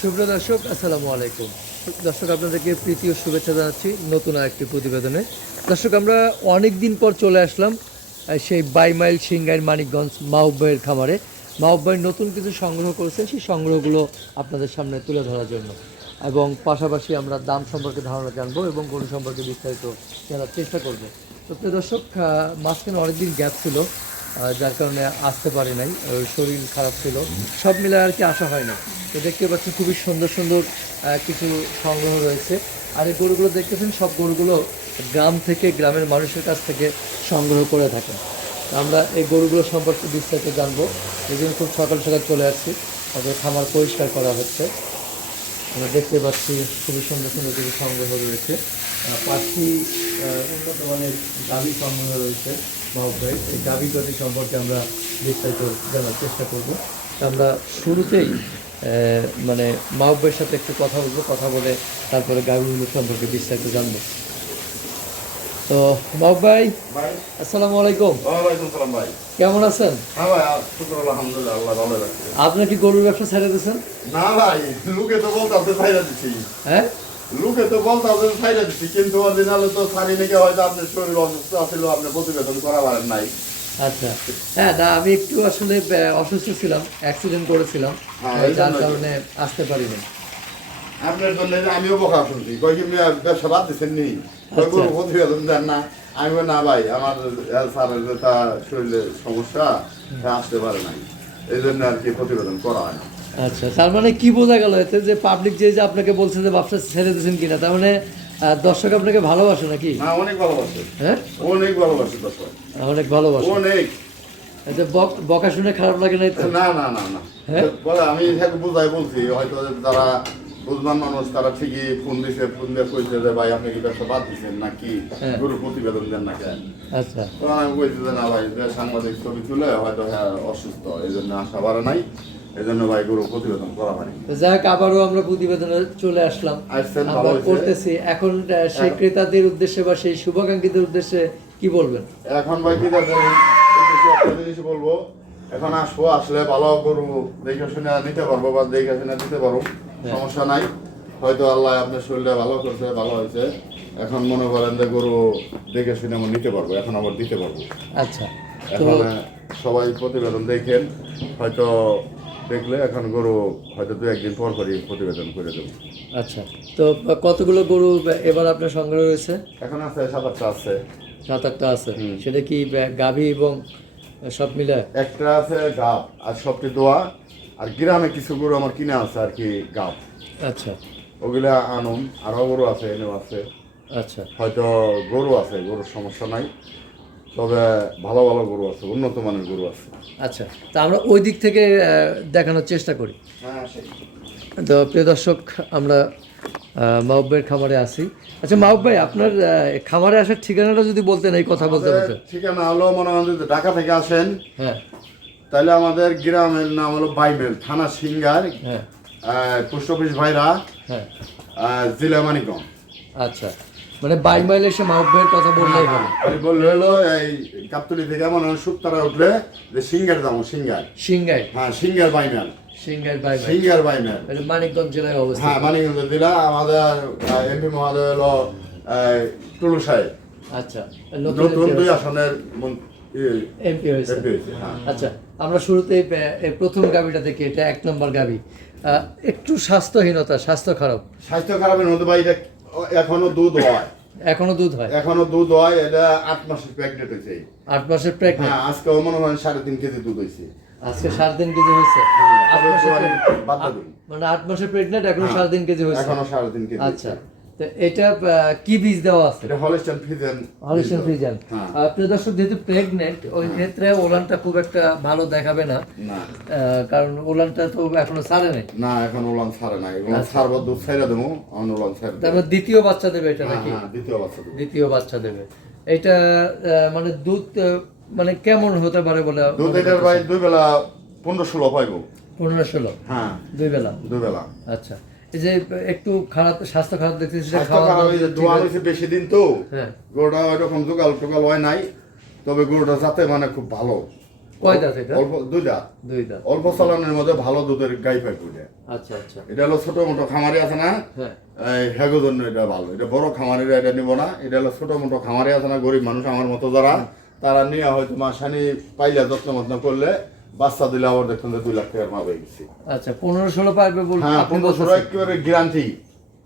সুপ্রিয় দর্শক, আসসালামু আলাইকুম। দর্শক, আপনাদেরকে প্রীতি ও শুভেচ্ছা জানাচ্ছি নতুন আরেকটি প্রতিবেদনে। দর্শক, আমরা অনেক দিন পর চলে আসলাম সেই বাইমাইল সিংগাইর মানিকগঞ্জ মাহবাইয়ের খামারে। মাহবাই নতুন কিছু সংগ্রহ করেছেন, সেই সংগ্রহগুলো আপনাদের সামনে তুলে ধরার জন্য। এবং পাশাপাশি আমরা দাম সম্পর্কে ধারণা জানব এবং গরু সম্পর্কে বিস্তারিত জানার চেষ্টা করব। তো দর্শক মাঝখানে অনেকদিন গ্যাপ ছিল যার কারণে আসতে পারি নাই শরীর খারাপ ছিল। সব মিলে আর কি আসা হয় না। তো দেখতে পাচ্ছি খুবই সুন্দর সুন্দর কিছু সংগ্রহ রয়েছে। আর এই গরুগুলো দেখতেছেন, সব গরুগুলো গ্রাম থেকে, গ্রামের মানুষের কাছ থেকে সংগ্রহ করে থাকেন আমরা এই গরুগুলো সম্পর্কে বিস্তারিত জানব। এই জন্য খুব সকাল সকাল চলে আসছি। তাদের খামার পরিষ্কার করা হচ্ছে। আমরা দেখতে পাচ্ছি খুবই সুন্দর সুন্দর কিছু সংগ্রহ রয়েছে। পাখি উন্নত মানের দাবি সংগ্রহ রয়েছে। ভাই এই গতি সম্পর্কে আমরা বিস্তারিত জানার চেষ্টা করব। আমরা শুরুতেই মানে ভাইয়ের সাথে একটু কথা বলব কথা বলে তারপরে গাভীগুলো সম্পর্কে বিস্তারিত জানব। তো ভাই আসসালামু আলাইকুম। ভাই। কেমন আছেন? হ্যাঁ ভাই আলহামদুলিল্লাহ আল্লাহ ভালো আপনি কি গরুর ব্যবসা ছেড়ে দিয়েছেন? না ভাই লোকে তো বলতে দিচ্ছি হ্যাঁ? লোকে তো বলতে আপনি ছাইরা দিচ্ছি কিন্তু অরিজিনালে তো ছাড়ি নাকি হয়তো আপনার শরীর অসুস্থ আছিল আপনি প্রতিবেদন করা পারেন নাই। আচ্ছা। হ্যাঁ না আমি একটু আসলে অসুস্থ ছিলাম অ্যাক্সিডেন্ট করেছিলাম। হ্যাঁ, যার কারণে আসতে পারিনি। আপনার জন্য আমিও বোকা শুনছি কই ব্যবসা বাদ দিচ্ছেন নি? আচ্ছা। প্রতিবেদন দেন না। আমি না ভাই আমার স্যারের তার শরীরে সমস্যা আসতে পারে নাই। এই জন্য আর কি প্রতিবেদন করা হয় না। আচ্ছা তার মানে কি বোঝা গেল এতে যে পাবলিক যে যে আপনাকে বলছে যে ব্যবসা ছেড়ে দিয়েছেন কিনা তার মানে দর্শক আপনাকে ভালোবাসে নাকি? না অনেক ভালোবাসে। হ্যাঁ? অনেক ভালোবাসে দর্শক। অনেক ভালোবাসে। অনেক। আচ্ছা বকা শুনে খারাপ লাগে তো? না না না না। হ্যাঁ? বলে আমি বুঝাই বলছি হয়তো যারা বুঝবান মানুষ তারা ঠিকই ফোন দিছে ফোন দিয়ে কইছে যে ভাই আপনি কি ব্যবসা বাদ দিচ্ছেন নাকি? হ্যাঁ। গরু প্রতিবেদন দেন না কেন আচ্ছা আমি কইছি যে না ভাই যে সাংবাদিক ছবি তুলে হয়তো হ্যাঁ অসুস্থ এই জন্য আসা পারে নাই। এই জন্য ভাই গরু প্রতিবেদন করা পারি হোক আবারও আমরা প্রতিবেদনে চলে আসলাম। হয়েছে। করতেছি। এখন সেই ক্রেতাদের উদ্দেশ্যে বা সেই শুভাকাঙ্ক্ষীদের উদ্দেশ্যে কি বলবেন? এখন ভাই কি আছে জিনিস বলব। এখন আসব আসলে ভালো গরু দেখে শুনে নিতে পারব বা দেখে শুনে দিতে পারব হ্যাঁ। সমস্যা নাই। হয়তো আল্লাহ আপনার শরীরটা ভালো করছে ভালো হয়েছে। এখন মনে করেন যে গরু দেখে শুনে আমি নিতে পারব এখন আবার দিতে পারব। আচ্ছা। এখন সবাই প্রতিবেদন দেখেন। হয়তো দেখলে এখন গরু হয়তো দু একদিন পর পরই প্রতিবেদন করে দেবো। আচ্ছা তো কতগুলো গরু এবার আপনার সংগ্রহ রয়েছে এখন আছে সাত আটটা আছে। সাত আটটা আছে। সেটা কি গাভী এবং সব মিলে একটা আছে গাব আর সবটি দোয়া আর গ্রামে কিছু গরু আমার কিনে আছে আর কি গাব আচ্ছা। ওগুলা আনুন আরও গরু আছে এনেও আছে। আচ্ছা। হয়তো গরু আছে গরুর সমস্যা নাই। তবে ভালো ভালো গরু আছে উন্নত মানের গরু আছে। আচ্ছা তা আমরা ওই দিক থেকে দেখানোর চেষ্টা করি। হ্যাঁ তো প্রিয় দর্শক আমরা মাহব ভাইয়ের খামারে আসি। আচ্ছা মাহব ভাই আপনার খামারে আসার ঠিকানাটা যদি বলতেন এই কথা বলতে বলতে। ঠিকানা হলো মনে হয় যদি ঢাকা থেকে আসেন হ্যাঁ। তাহলে আমাদের গ্রামের নাম হলো বাইমেল থানা সিঙ্গার হ্যাঁ। পোস্ট অফিস ভাইরা হ্যাঁ। জেলা মানিকগঞ্জ। আচ্ছা। মানে বাই মাইল এসে মাহব ভাইয়ের কথা বললেই হবে। আমি বললে হলো এই গাবতলি থেকে মনে হয় সুপ্তারা উঠলে যে সিঙ্গার যাব সিঙ্গার। সিংগাই হ্যাঁ সিঙ্গার বাইমেল সিংগাই বাই মাইল। সিঙ্গার বাইমেল এটা মানিকগঞ্জ জেলায় অবস্থিত। হ্যাঁ মানিকগঞ্জ জেলা আমাদের এমপি মহোদয় হলো টুলু সাহেব। আচ্ছা নতুন দুই আসনের এমপি হয়েছে। এমপি হয়েছে হ্যাঁ। আচ্ছা আমরা শুরুতেই এই প্রথম গাবিটা থেকে এটা এক নম্বর গাবি। একটু স্বাস্থ্যহীনতা স্বাস্থ্য খারাপ। স্বাস্থ্য খারাপের মধ্যে ভাই এটা এখনও দুধ হয়। এখনও দুধ হয়? এখনও দুধ হয় এটা আট মাসের প্রেগনেন্ট হয়েছে। আট মাসের প্রেগনেন্ট হ্যাঁ আজকে মনে হয় সাড়ে তিন কেজি দুধ হয়েছে। আজকে সাড়ে তিন কেজি হয়েছে? হ্যাঁ, আট মাসের। মানে আট মাসের প্রেগনেন্ট এখনও হ্যাঁ। সাড়ে তিন কেজি হয়েছে? এখনও সাড়ে তিন কেজি আচ্ছা। তো এটা কি বীজ দেওয়া আছে? এটা হ্যাঁ। প্রিয় দর্শক যেহেতু প্রেগনেন্ট ওই ক্ষেত্রে ওলানটা খুব একটা ভালো দেখাবে না। কারণ ওলানটা তো এখনও ছাড়ে নাই। না এখন ওলান ছাড়ে ওলান ছাড়বো দুধ ছাইরা দেবো ওলান তারপর দ্বিতীয় বাচ্চা দেবে এটা হ্যাঁ নাকি? হ্যাঁ দ্বিতীয় বাচ্চা দেবো। দ্বিতীয় বাচ্চা দেবে। এটা মানে দুধ মানে কেমন হতে পারে বলে দুধ এটার ভাই দুই বেলা পনেরো ষোলো পাইবো। পনেরো ষোলো? হ্যাঁ। দুই বেলা? দুই বেলা। আচ্ছা। যে একটু খারাপ স্বাস্থ্য খারাপ দেখতেছি স্বাস্থ্য খারাপ হয়েছে দোয়া হয়েছে বেশি দিন তো হ্যাঁ। গরুটা ওইরকম জোগাল হয় নাই তবে গরুটা যাতে মানে খুব ভালো। কয় দাঁত এটা? অল্প দুই দাঁত। দুই দাঁত। অল্প চালানের মধ্যে ভালো দুধের গাই পাই আচ্ছা আচ্ছা। এটা হলো ছোট মোটো খামারি আছে না? হ্যাঁ। হ্যাগো জন্য এটা ভালো। এটা বড় খামারিরা এটা নিব না। এটা হলো ছোট মোটো খামারি আছে না গরিব মানুষ আমার মতো যারা তারা নিয়ে হয়তো মাসানি পাইলে যত্ন মত্ন করলে বাচ্চা দিলে আবার যে দুই লাখ টাকার মা পেয়ে গেছি আচ্ছা পনেরো ষোলো পারবে বলতে হ্যাঁ পনেরোশো বলতেছেন। একেবারে গ্যারান্টি?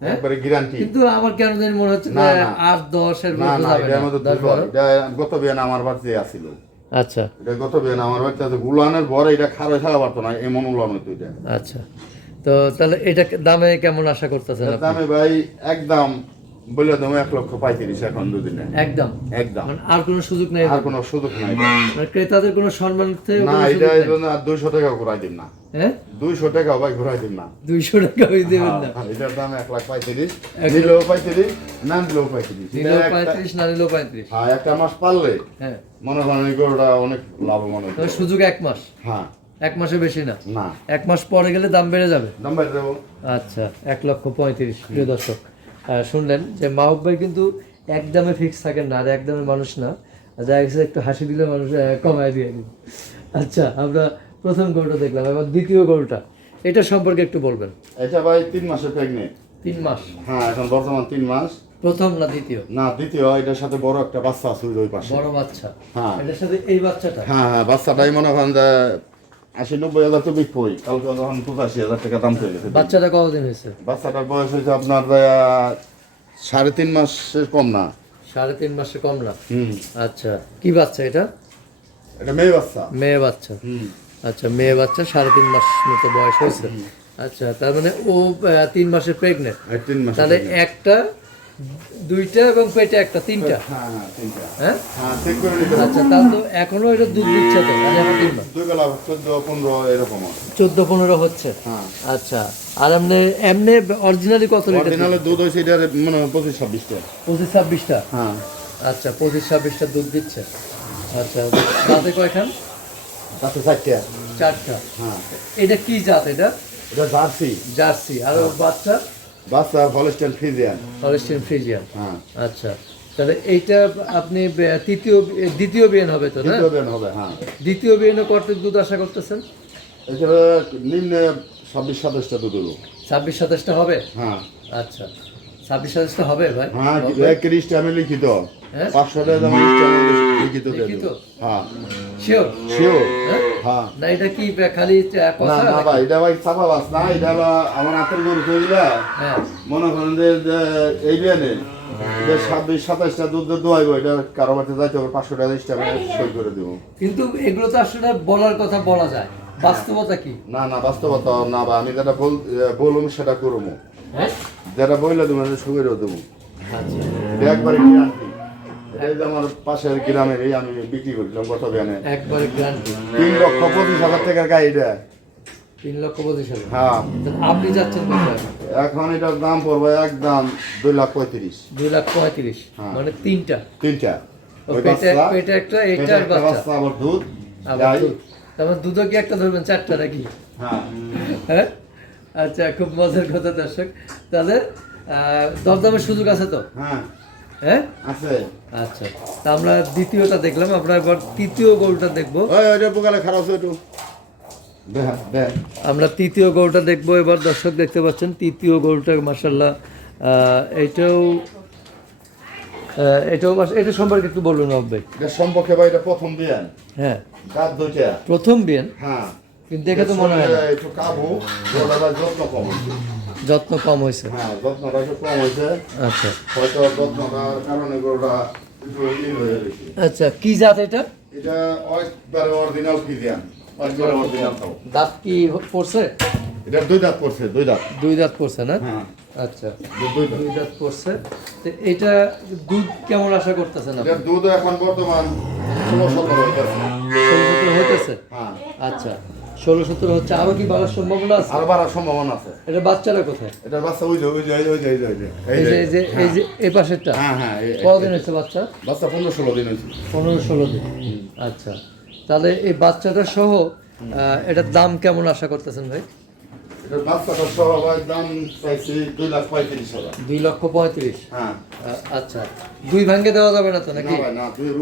একবারে গ্যারান্টি কিন্তু আমার কেন জানি মনে হচ্ছে না, যে না। আট দশের না না এটা আমাদের দশ দুর্বল বারো? এটা গত বিয়ান আমার বাড়িতে আসিল আচ্ছা। এটা গত বিয়ান আমার বাড়িতে আছে। এটা খারাপ থাকা পারতো না এমন উলান হইতো এটা। আচ্ছা। তো তাহলে এটা দামে কেমন আশা করতেছেন দামে ভাই একদম বলে দেবো এক লক্ষ পঁয়ত্রিশ এখন দুদিনে। একদম। একদম। মানে আর কোনো সুযোগ নেই আর কোনো সুযোগ নাই। মানে ক্রেতাদের কোনো সম্মান না এটা এই জন্য আর দুইশো টাকা ঘুরাই দিন না। হ্যাঁ? দুইশো টাকা ভাই ঘুরাই দিন না। দুইশো টাকা ওই দেবেন না। হ্যাঁ, এটার দাম এক লাখ পঁয়ত্রিশ। নিলেও পঁয়ত্রিশ না নিলেও পঁয়ত্রিশ। নিলেও পঁয়ত্রিশ না নিলেও পঁয়ত্রিশ। হ্যাঁ একটা মাস পারলে হ্যাঁ। মনে করেন গরুটা অনেক লাভবান সুযোগ এক মাস? হ্যাঁ। এক মাসে বেশি না? না। এক মাস পরে গেলে দাম বেড়ে যাবে? দাম বাইরে দেবো আচ্ছা এক লক্ষ পঁয়ত্রিশ প্রিয় দর্শক। শুনলেন যে মাহবুব ভাই কিন্তু একদমে ফিক্স থাকেন না আর একদমে মানুষ না। দেখা গেছে একটু হাসি দিলে মানুষ কমায় দিয়ে দিন। আচ্ছা আমরা প্রথম গরুটা দেখলাম এবার দ্বিতীয় গরুটা এটা সম্পর্কে একটু বলবেন। এটা ভাই তিন মাসের প্রেগনেন্ট তিন মাস? হ্যাঁ এখন বর্তমান তিন মাস। প্রথম না দ্বিতীয়? না দ্বিতীয় এটার সাথে বড় একটা বাচ্চা আছে ওই পাশে। বড় বাচ্চা? হ্যাঁ। এটার সাথে এই বাচ্চাটা? হ্যাঁ হ্যাঁ বাচ্চাটাই মনে করেন যে আশি নব্বই হাজার তো বিক্রয়। কালকে যখন পঁচাশি হাজার টাকা দাম চলে বাচ্চাটা কতদিন হয়েছে? বাচ্চাটার বয়স হয়েছে আপনার সাড়ে তিন মাসের কম না। সাড়ে তিন মাসে কম না? আচ্ছা কি বাচ্চা এটা? এটা মেয়ে বাচ্চা। মেয়ে বাচ্চা। হুম। আচ্ছা মেয়ে বাচ্চা সাড়ে তিন মাস মতো বয়স হয়েছে। আচ্ছা তার মানে ও তিন মাসে প্রেগনেন্ট তাহলে একটা দুইটা এবং পেটে একটা তিনটা? হ্যাঁ হ্যাঁ হ্যাঁ। আচ্ছা তাহলে তো এখনও এটা দুধ দিচ্ছে তো? মানে চোদ্দ পনেরো হচ্ছে? আচ্ছা আর এমনি এমনি অরিজিনালি কত লিটার দুধ হয়েছে এটার মনে পঁচিশ ছাব্বিশটা পঁচিশ ছাব্বিশটা? হ্যাঁ। আচ্ছা পঁচিশ ছাব্বিশটা দুধ দিচ্ছে। আচ্ছা তাতে কয়খান? তাতে চারটা। চারটা। হ্যাঁ। এটা কি জাত এটা? এটা জার্সি। জার্সি। আর বাচ্চা? বাচ্চা হলস্টেন ফ্রিজিয়ান হলিস্টিন ফ্রিজিয়ান হ্যাঁ। আচ্ছা। তাহলে এইটা আপনি তৃতীয় দ্বিতীয় বিয়েন হবে তো না? দ্বিতীয় বেন হবে হ্যাঁ। দ্বিতীয় বিয়েনে কত দুধ আশা করতেছেন? এছাড়া নিম্নে ছাব্বিশ সাতাশটা দুধ হলো। ছাব্বিশ সাতাশটা হবে? হ্যাঁ। আচ্ছা। ছাব্বিশ সাতাশটা হবে ভাই। হ্যাঁ লিখিত। হ্যাঁ? পাঁচশো টাকা লিখিত দেব লিখিত? হ্যাঁ। শিওর শিওর হ্যাঁ? হ্যাঁ। না এটা কি খালি কথা? না ভাই এটা ভাই চাপা বাস না এটা আমার হাতের গরু তৈরিরা হ্যাঁ। মনে করেন যে যে এই বিয়ানে ছাব্বিশ সাতাশটা দুধ দোয়াইবো এটা কারও বাড়িতে যাইতে হবে পাঁচশো টাকা রিস্ট সই করে দেবো। কিন্তু এগুলো তো আসলে বলার কথা বলা যায়। বাস্তবতা কি? না না বাস্তবতা না বা আমি যেটা বল বলুম সেটা করব হ্যাঁ? যেটা বললে তুমি সুগেরও দেবো। একবারে এই যে আমার পাশের গ্রামের এই আমি বিক্রি করছিলাম গত বিয়ানে একবারে গ্যারান্টি তিন লক্ষ পঁচিশ হাজার টাকার গাড়ি এটা তিন লক্ষ পঁচিশ হাজার। হ্যাঁ। আপনি যাচ্ছেন কোথায় এখন এটার দাম পড়বে একদম দুই লাখ পঁয়ত্রিশ। দুই লাখ পঁয়ত্রিশ। হ্যাঁ। মানে তিনটা। তিনটা। পেটে একটা এটা বাচ্চা। আবার দুধ আবার দুধ। তারপর দুধও কি একটা ধরবেন চারটা নাকি? হ্যাঁ। হ্যাঁ? আচ্ছা খুব মজার কথা দর্শক। তাহলে দরদামের সুযোগ আছে তো? হ্যাঁ। হ্যাঁ? আছে। আচ্ছা তা আমরা দ্বিতীয়টা দেখলাম আমরা এবার তৃতীয় গোলটা দেখব। খারাপ একটু। আমরা তৃতীয় গোলটা দেখব এবার দর্শক দেখতে পাচ্ছেন তৃতীয় গোলটা মার্শাল্লাহ এটাও এটাও এটা সম্পর্কে একটু বলুন এটা সম্পর্কে ভাই এটা প্রথম বিয়ান। হ্যাঁ। দুইটা। প্রথম বিয়েন? হ্যাঁ। কিন্তু দেখে তো মনে হয় একটু কাবু যত্ন কম। যত্ন কম হয়েছে। হ্যাঁ যত্নটা একটু কম হয়েছে। আচ্ছা। হয়তো যত্নটার কারণে গরুটা একটু ই হয়ে গেছে। আচ্ছা কি জাত এটা? এটা একবারে অরিজিনাল ফিজিয়ান একবারে অরিজিনাল তাও দাঁত কি পড়ছে? এটা দুই দাঁত পড়ছে দুই দাঁত। দুই দাঁত পড়ছে না? হ্যাঁ। আচ্ছা। দুই দাঁত। দুই দাঁত পড়ছে। তো এটা দুধ কেমন আশা করতেছেন আপনি? দুধ এখন বর্তমান ষোলো সতেরো হইতেছে। ষোলো সতেরো হইতেছে? হ্যাঁ। আচ্ছা। ষোলো সতেরো হচ্ছে আরও কি বাড়ার সম্ভাবনা আছে? আর বাড়ার সম্ভাবনা আছে। এটা বাচ্চারা কোথায়? এটার বাচ্চা ওই যে ওই যে ওই যে ওই যে ওই যে এই যে এই যে এই যে এই পাশেরটা? হ্যাঁ হ্যাঁ কতদিন হচ্ছে বাচ্চা? বাচ্চা পনেরো ষোলো দিন হয়েছে। পনেরো ষোলো দিন। আচ্ছা। তাহলে এই বাচ্চাটা সহ এটার দাম কেমন আশা করতেছেন ভাই? এটার বাচ্চাটা সহ দাম চাইছি দুই লাখ পঁয়ত্রিশ হাজার। দুই লক্ষ পঁয়ত্রিশ? হ্যাঁ। আচ্ছা। দুই ভাঙ্গে দেওয়া যাবে না তো নাকি? না দুইয়ের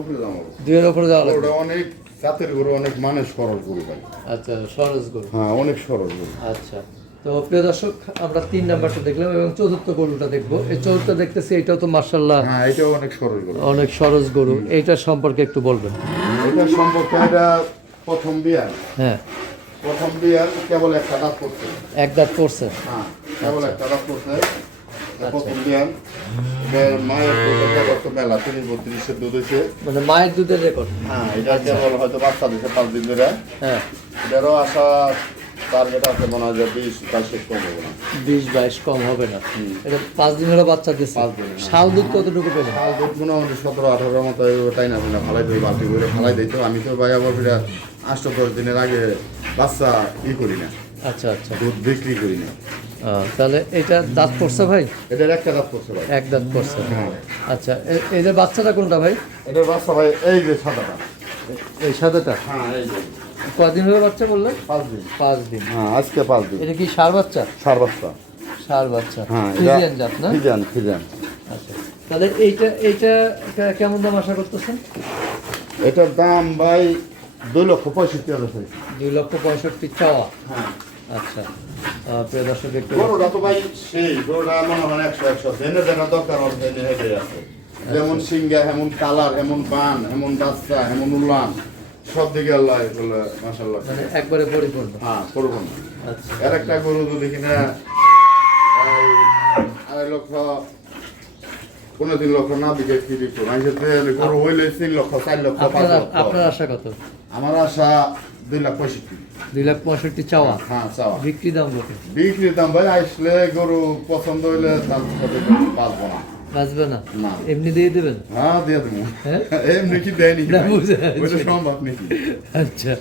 ওপরে দেওয়া ওটা অনেক জাতের গরু অনেক মানে সরল গরু ভাই। আচ্ছা সরস গরু। হ্যাঁ অনেক সরল গরু। আচ্ছা তো প্রিয় দর্শক আমরা তিন নাম্বারটা দেখলাম এবং চতুর্থ গরুটা দেখব। এই চতুর্থ দেখতেছি এটাও তো মার্শাল্লাহ হ্যাঁ এটাও অনেক সরল গরু। অনেক সরস গরু। এইটার সম্পর্কে একটু বলবেন। এটা সম্পর্কে এটা প্রথম বিয়ার। হ্যাঁ। প্রথম বিয়ার কেবল একটা দাঁত করছে এক দাঁত পড়ছে। হ্যাঁ কেবল একটা দাঁত করছে প্রথম মায়ের দুধ এটা কত মেলা তিরিশ বত্রিশের দুধ হয়েছে। মানে মায়ের দুধের রেকর্ড? হ্যাঁ এটা কেবল হয়তো বাচ্চা পাঁচ দিন ধরে। হ্যাঁ। এটারও আশা টার্গেট আছে মনে হয় যে বিশ বাইশের কম হবে না। বিশ বাইশ কম হবে না। এটা পাঁচ দিন হলো বাচ্চা পাঁচ দিন, হ্যাঁ। শাল দুধ কতটুকু পেলেন শাল দুধ মোটামুটি সতেরো আঠারো মতো তাই না? ফালাই দিই বালতি করে ফালাই দিই তো আমি তো ভাই আবার ফিরে আষ্ট দশ দিনের আগে বাচ্চা ই করি না। আচ্ছা আচ্ছা। দুধ বিক্রি করি না। তাহলে এটা দাঁত পড়ছে ভাই? এটার একটা দাঁত করছে ভাই। এক দাঁত পড়ছে। হ্যাঁ। আচ্ছা এ- এদের বাচ্চাটা কোনটা ভাই? এটার বাচ্চা ভাই এই যে সাদাটা। এই সাদাটা? হ্যাঁ এই যে। কদিন হলো বাচ্চা বললেন? পাঁচ দিন। পাঁচ দিন। হ্যাঁ আজকে পাঁচ দিন। এটা কি সার বাচ্চা? সার বাচ্চা। সার বাচ্চা। হ্যাঁ ফ্রিজিয়ান জাত না? ফিজান ফিজান আচ্ছা তাহলে এইটা এইটা কেমন দাম আশা করতেছেন? এটার দাম ভাই দুই লক্ষ পঁয়ষট্টি হাজার দুই লক্ষ পঁয়ষট্টি চাওয়া। হ্যাঁ। আচ্ছা প্রিয় দর্শক একটু গরুটা তো ভাই সেই গরুটা মনে হয় একশো একশো। জেনে যেটা দরকার হেঁটে আছে। যেমন সিঙ্গা এমন কালার এমন বান এমন বাচ্চা এমন উলান সব দিকে আল্লাহ মাসাল্লাহ মানে একবারে পরিপূর্ণ। হ্যাঁ করব আচ্ছা। আর একটা গরু যদি কিনা এই আড়াই লক্ষ পনেরো তিন লক্ষ না বিকে কি দিত গরু হইলে তিন লক্ষ চার লক্ষ পাঁচ লক্ষ। আপনার আশা কত? আমার আশা দুই লাখ পঁয়ষট্টি। দুই লাখ পঁয়ষট্টি চাওয়া? হ্যাঁ চাওয়া। বিক্রি দাম কত বিক্রির দাম ভাই আসলে গরু পছন্দ হইলে তার সাথে বাঁচবো না। বাঁচবে না। এমনি দিয়ে দেবেন? হ্যাঁ দিয়ে দেবো। হ্যাঁ? এমনি কি দেয়নি? ওইটা সম্ভব নাকি? আচ্ছা।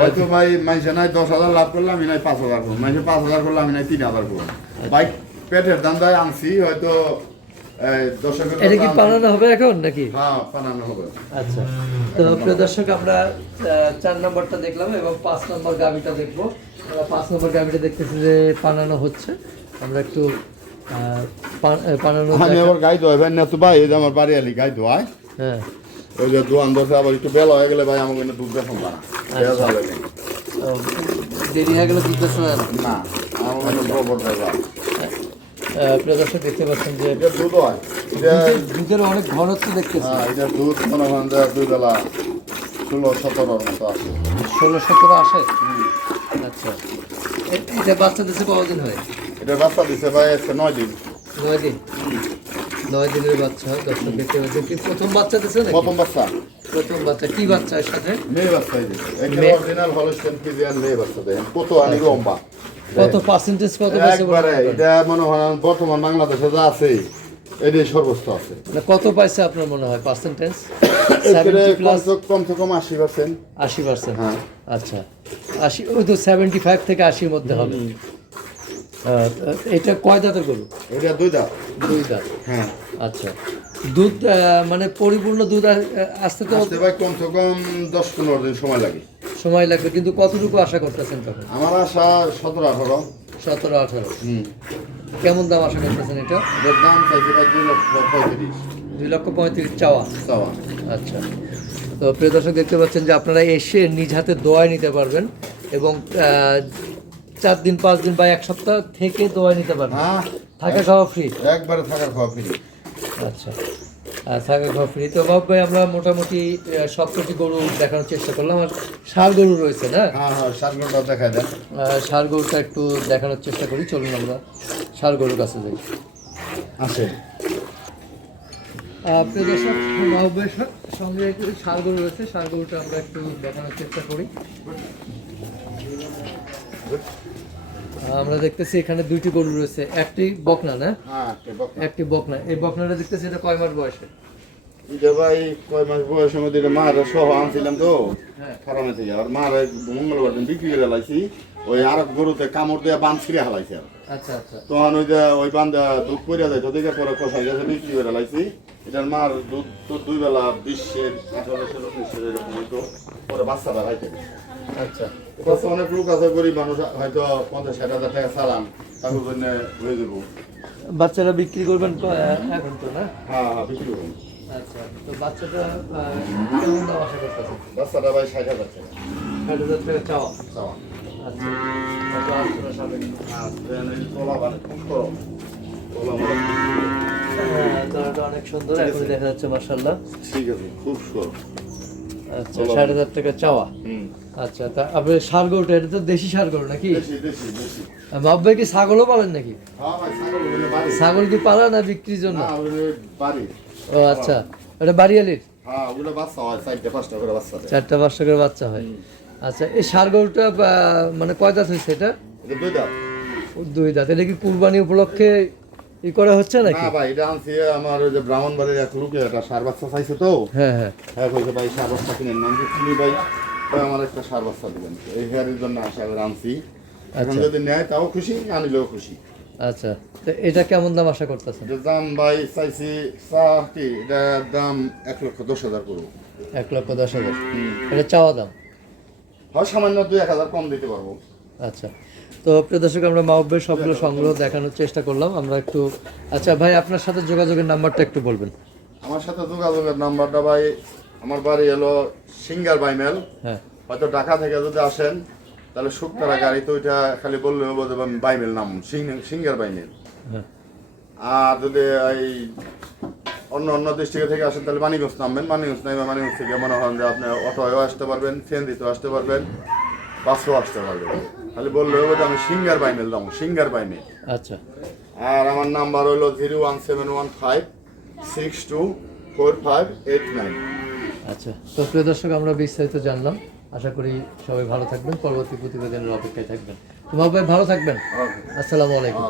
হয়তো ভাই মাইসে নাই দশ হাজার লাভ করলে আমি নাই পাঁচ হাজার করব। মাইসে পাঁচ হাজার করলে আমি নাই তিন হাজার করব। বাইক পেটের দাম দায় আনছি হয়তো এটা কি বানানো হবে এখন নাকি? হ্যাঁ বানানো হবে। আচ্ছা। তো প্রিয় দর্শক আমরা চার নম্বরটা দেখলাম এবং পাঁচ নম্বর গাবিটা দেখব। আমরা পাঁচ নম্বর গাবিটা দেখতেছি যে পানানো হচ্ছে। আমরা একটু পানানো আমি আবার গাই দোয়াই ভাই না তো ভাই এই যে আমার বাড়ি আলি গাই দোয়াই। হ্যাঁ। ওই যে দোয়ান দশে আবার একটু বেলা হয়ে গেলে ভাই আমাকে দুধ না আচ্ছা। তো দেরি হয়ে গেলে দুধ বেচবেন? না আমার ড্রাইভার আহ, প্রিয় দর্শক দেখতে পাচ্ছেন যে এটা দুধ হয়। এটা দুধের অনেক ঘনত্ব দেখতেছি। হ্যাঁ এটা দুধ মনে হয় দুই ষোলো সতেরোর মতো আছে ষোলো সতেরো আসে? আচ্ছা। এটা বাচ্চা দিচ্ছে কতদিন হয়? এটা বাচ্চা দিছে ভাই আজকে নয় দিন। নয় দিন? নয় দিনের বাচ্চা দর্শক দেখতে পাচ্ছেন। কি প্রথম বাচ্চা দিচ্ছে নাকি? প্রথম বাচ্চা। প্রথম বাচ্চা। কি বাচ্চা এর সাথে? মেয়ে বাচ্চা অরিজিনাল হলস্টেন ফিজিয়ান মেয়ে। বাচ্চা দেয় কত আনি লম্বা কত পার্সেন্টেজ কত একবারে এটা মনে হয় বর্তমান বাংলাদেশে যা আছে এটাই সর্বোচ্চ আছে। মানে কত পাইছে আপনার মনে হয় পার্সেন্টেজ কমসে কম আশি পার্সেন্ট আশি পার্সেন্ট হ্যাঁ। আচ্ছা। আশি ওই তো সেভেন্টি ফাইভ থেকে আশির মধ্যে হবে। এটা কয় দাঁতের গরু? এটা দুই দাঁত। দুই দাঁত। হ্যাঁ। আচ্ছা। দুধ মানে পরিপূর্ণ দুধ আসতে তো আসতে ভাই কমসে কম দশ পনেরো দিন সময় লাগে। সময় লাগবে কিন্তু কতটুকু আশা করতেছেন তখন আমার আশা সতেরো আঠারো। সতেরো আঠারো। হুম। কেমন দাম আশা করতেছেন এটা? এটার দাম চাইছে দুই লক্ষ পঁয়ত্রিশ। দুই লক্ষ পঁয়ত্রিশ চাওয়া? চাওয়া। আচ্ছা। তো প্রিয় দর্শক দেখতে পাচ্ছেন যে আপনারা এসে নিজ হাতে দোয়াই নিতে পারবেন এবং চার দিন পাঁচ দিন বা এক সপ্তাহ থেকে দোয়াই নিতে পারবেন। হ্যাঁ। থাকা খাওয়া ফ্রি একবারে থাকা খাওয়া ফ্রি আচ্ছা। থাকা খাওয়া ফ্রি তো বাবু ভাই আমরা মোটামুটি সব সবকটি গরু দেখানোর চেষ্টা করলাম। আর সার গরু রয়েছে না? হ্যাঁ হ্যাঁ সাত ঘণ্টা দেখা দেন। সার ষাড় গরুটা একটু দেখানোর চেষ্টা করি। চলুন আমরা সার গরুর কাছে যাই। আসে আহ, প্রিয় দর্শক মাহবুবের সা- সঙ্গে একটু গরু রয়েছে। গরুটা আমরা একটু দেখানোর চেষ্টা করি। আমরা দেখতেছি এখানে দুইটি গরু রয়েছে। একটি বকনা না? হ্যাঁ একটি বকনা। এই বকনাটা দেখতেছি এটা কয় মাস বয়সে এটা ভাই কয় মাস বয়সের মধ্যে এটা মার সহ আনছিলাম তো। হ্যাঁ। ফার্মে থেকে। আর মার মঙ্গলবার দিন বিক্রি করে লাইছি। ওই আর গরুতে কামড় দিয়ে বান ছিঁড়ে হালাইছে আচ্ছা আচ্ছা। তখন ওই যে ওই বান্ধা দুধ করে যায় তোদেরকে পরে কষাই গেছে বিক্রি করে লাইছি। এটার মার দুধ তো দুই বেলা বিশের আঠারোশের উনিশের এরকম হইতো। পরে আচ্ছা। বাচ্চা অনেক লোক আছে গরিব মানুষ হয়তো পঞ্চাশ ষাট হাজার টাকা চালান তাদের জন্য হয়ে যাব। বাচ্চারা বিক্রি করবেন এখন তো না? হ্যাঁ হ্যাঁ বিক্রি আচ্ছা তো বাচ্চাটা আহ, কেমন দাম আশা করতেছেন? বাচ্চাটা ভাই ষাট হাজার টাকা। ষাট হাজার টাকা চাওয়া? চাওয়া। আচ্ছা তোলা মানে খুব করো তোলা মানে হ্যাঁ, অনেক সুন্দর এখন দেখা যাচ্ছে মার্শাল্লাহ ঠিক আছে খুব সুন্দর। আচ্ছা হাজার টাকা চাওয়া? আচ্ছা তা আপনার সার গরুটা এটা তো দেশি সার গরু নাকি? কি ছাগলও পালেন নাকি? হ্যাঁ ছাগল কি পালা না বিক্রির জন্য? ও আচ্ছা। এটা বাড়িয়ালির? হ্যাঁ চারটে পাঁচটা করে বাচ্চা হয়। আচ্ছা এই সার গরুটা মানে কয় দাঁত হয়েছে এটা? দুই দাঁত। এটা কি কুরবানি উপলক্ষে ই করা হচ্ছে নাকি? না ভাই এটা আনছি আমার ওই যে ব্রাহ্মণ বাড়ির এক লোকে একটা সার বাচ্চা চাইছে তো। হ্যাঁ হ্যাঁ। হ্যাঁ কইছে ভাই সার বাচ্চা কিনে নাম চিনি ভাই তাই আমার একটা সার বাচ্চা দিবেন। এই হেয়ারের জন্য করে আনছি। এখন আচ্ছা। যদি নেয় তাও খুশি আনিলেও খুশি। আচ্ছা। তো এটা কেমন দাম আশা করতেছেন? এটা দাম ভাই চাইছি চা কি এটার দাম এক লক্ষ দশ হাজার করব এক লক্ষ দশ হাজার। এটা চাওয়া দাম? হয় সামান্য দুই এক হাজার কম দিতে পারব। আচ্ছা। তো প্রিয় দর্শক আমরা মাহবের সবগুলো সংগ্রহ দেখানোর চেষ্টা করলাম। আমরা একটু আচ্ছা ভাই আপনার সাথে যোগাযোগের নাম্বারটা একটু বলবেন। আমার সাথে যোগাযোগের নাম্বারটা ভাই আমার বাড়ি এলো সিঙ্গার বাইমেল। হ্যাঁ। হয়তো ঢাকা থেকে যদি আসেন তাহলে শুক্তারা গাড়ি তো ওইটা খালি বললে হবে যে আমি বাইমেল নাম সিঙ্গার বাইমেল। হ্যাঁ। আর যদি এই অন্য অন্য ডিস্ট্রিক্ট থেকে আসেন তাহলে মানিগঞ্জ নামবেন। মানিগঞ্জ নামবে মানিগঞ্জ থেকে মনে হন যে আপনি অটোয়ও আসতে পারবেন সিএনজিতেও আসতে পারবেন বাসেও আসতে পারবেন। খালি বললে হবে আমি সিঙ্গার বাইমেল দাম সিঙ্গার বাইনে আচ্ছা। আর আমার নাম্বার হলো zero one seven one five six two four five eight nine. আচ্ছা তো প্রিয় দর্শক আমরা বিস্তারিত জানলাম। আশা করি সবাই ভালো থাকবেন পরবর্তী প্রতিবেদনের অপেক্ষায় থাকবেন। তোমার ভাই ভালো থাকবেন। আসসালামু আলাইকুম।